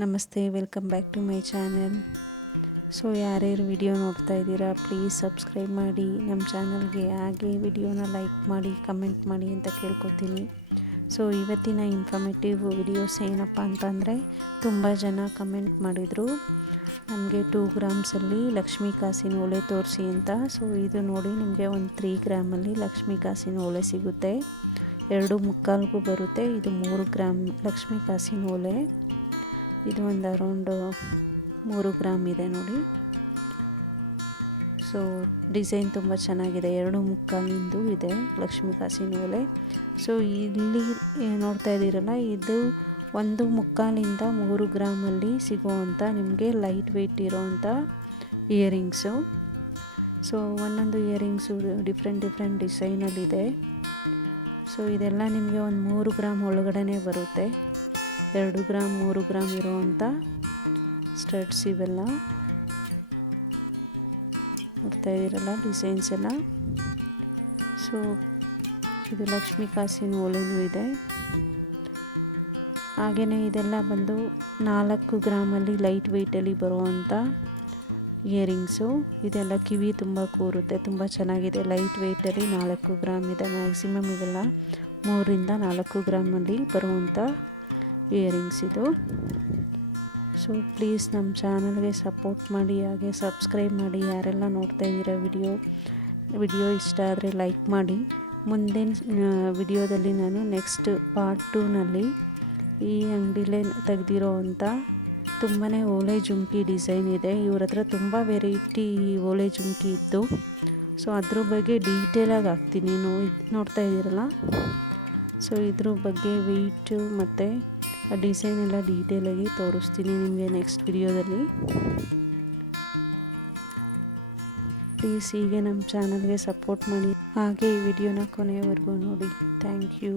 ನಮಸ್ತೆ, welcome back to my channel. So ಯಾರ್ಯಾರು video ನೋಡ್ತಾ ಇದ್ದೀರಾ, ಪ್ಲೀಸ್ ಸಬ್ಸ್ಕ್ರೈಬ್ ಮಾಡಿ ನಮ್ಮ ಚಾನಲ್ಗೆ. ಹಾಗೆ ವಿಡಿಯೋನ ಲೈಕ್ ಮಾಡಿ, ಕಮೆಂಟ್ ಮಾಡಿ ಅಂತ ಕೇಳ್ಕೊತೀನಿ. ಸೊ ಇವತ್ತಿನ ಇನ್ಫಾರ್ಮೇಟಿವ್ ವಿಡಿಯೋಸ್ ಏನಪ್ಪ ಅಂತಂದರೆ, ತುಂಬ ಜನ ಕಮೆಂಟ್ ಮಾಡಿದರು ನಮಗೆ 2 ಗ್ರಾಮ್ಸಲ್ಲಿ ಲಕ್ಷ್ಮೀ ಕಾಸಿನ ಓಲೆ ತೋರಿಸಿ ಅಂತ. ಸೊ ಇದು ನೋಡಿ, ನಿಮಗೆ ಒಂದು 3 ಗ್ರಾಮಲ್ಲಿ ಲಕ್ಷ್ಮೀ ಕಾಸಿನ ಓಲೆ ಸಿಗುತ್ತೆ. 2.25 ಬರುತ್ತೆ. ಇದು 3 ಗ್ರಾಮ್ ಲಕ್ಷ್ಮೀ ಕಾಸಿನ ಓಲೆ. ಇದು ಒಂದು ಅರೌಂಡ್ 3 ಗ್ರಾಮ್ ಇದೆ ನೋಡಿ. ಸೊ ಡಿಸೈನ್ ತುಂಬ ಚೆನ್ನಾಗಿದೆ. 2.25 ಇದೆ ಲಕ್ಷ್ಮೀ ಕಾಸಿನ ಓಲೆ. ಸೊ ಇಲ್ಲಿ ನೋಡ್ತಾ ಇದ್ದೀರಲ್ಲ, ಇದು 1.25 3 ಗ್ರಾಮಲ್ಲಿ ಸಿಗುವಂಥ ನಿಮಗೆ ಲೈಟ್ ವೆಯ್ಟ್ ಇರೋವಂಥ ಇಯರಿಂಗ್ಸು. ಸೊ ಒಂದೊಂದು ಇಯರಿಂಗ್ಸು ಡಿಫ್ರೆಂಟ್ ಡಿಸೈನಲ್ಲಿದೆ. ಸೊ ಇದೆಲ್ಲ ನಿಮಗೆ ಒಂದು 3 ಗ್ರಾಮ್ ಒಳಗಡೆ ಬರುತ್ತೆ. 2 ಗ್ರಾಮ್ 3 ಗ್ರಾಮ್ ಇರುವಂಥ ಸ್ಟಡ್ಸ್ ಇವೆಲ್ಲ ನೋಡ್ತಾ ಇರಲ್ಲ, ಡಿಸೈನ್ಸ್ ಎಲ್ಲ. ಸೊ ಇದು ಲಕ್ಷ್ಮೀ ಕಾಸಿನ ಓಲೆನೂ ಇದೆ. ಹಾಗೆಯೇ ಇದೆಲ್ಲ ಬಂದು 4 ಗ್ರಾಮಲ್ಲಿ ಲೈಟ್ ವೆಯ್ಟಲ್ಲಿ ಬರುವಂಥ ಇಯರಿಂಗ್ಸು. ಇದೆಲ್ಲ ಕಿವಿ ತುಂಬ ಕೂರುತ್ತೆ, ತುಂಬ ಚೆನ್ನಾಗಿದೆ. ಲೈಟ್ ವೆಯ್ಟಲ್ಲಿ 4 ಗ್ರಾಮ್ ಇದೆ. ಮ್ಯಾಕ್ಸಿಮಮ್ ಇದೆಲ್ಲ 3ರಿಂದ 4 ಗ್ರಾಮಲ್ಲಿ ಬರುವಂಥ ಇಯರಿಂಗ್ಸ್ ಇದು. ಸೊ ಪ್ಲೀಸ್ ನಮ್ಮ ಚಾನಲ್ಗೆ ಸಪೋರ್ಟ್ ಮಾಡಿ, ಹಾಗೆ ಸಬ್ಸ್ಕ್ರೈಬ್ ಮಾಡಿ. ಯಾರೆಲ್ಲ ನೋಡ್ತಾ ಇದ್ದೀರಾ ವಿಡಿಯೋ ಇಷ್ಟ ಆದರೆ ಲೈಕ್ ಮಾಡಿ. ಮುಂದಿನ ವಿಡಿಯೋದಲ್ಲಿ ನಾನು ನೆಕ್ಸ್ಟ್ ಪಾರ್ಟ್ 2ನಲ್ಲಿ ಈ ಅಂಗಡಿಲೇ ತೆಗೆದಿರೋ ಅಂಥ ತುಂಬಾ ಓಲೆ ಜುಮ್ಕಿ ಡಿಸೈನ್ ಇದೆ. ಇವ್ರ ಹತ್ರ ತುಂಬ ವೆರೈಟಿ ಓಲೆ ಜುಮ್ಕಿ ಇತ್ತು. ಸೊ ಅದ್ರ ಬಗ್ಗೆ ಡೀಟೇಲಾಗಿ ಹಾಕ್ತೀನಿ. ನೋಡ್ತಾ ಇದ್ದೀರಲ್ಲ, ಸೊ ಇದ್ರ ಬಗ್ಗೆ ವೆಯ್ಟು ಮತ್ತು ಆ ಡಿಸೈನ್ ಎಲ್ಲ ಡೀಟೇಲಾಗಿ ತೋರಿಸ್ತೀನಿ ನಿಮಗೆ ನೆಕ್ಸ್ಟ್ ವಿಡಿಯೋದಲ್ಲಿ. ಪ್ಲೀಸ್ ಹೀಗೆ ನಮ್ಮ ಚಾನಲ್ಗೆ ಸಪೋರ್ಟ್ ಮಾಡಿ, ಹಾಗೆ ಈ ವಿಡಿಯೋನ ಕೊನೆಯವರೆಗೂ ನೋಡಿ. Thank you.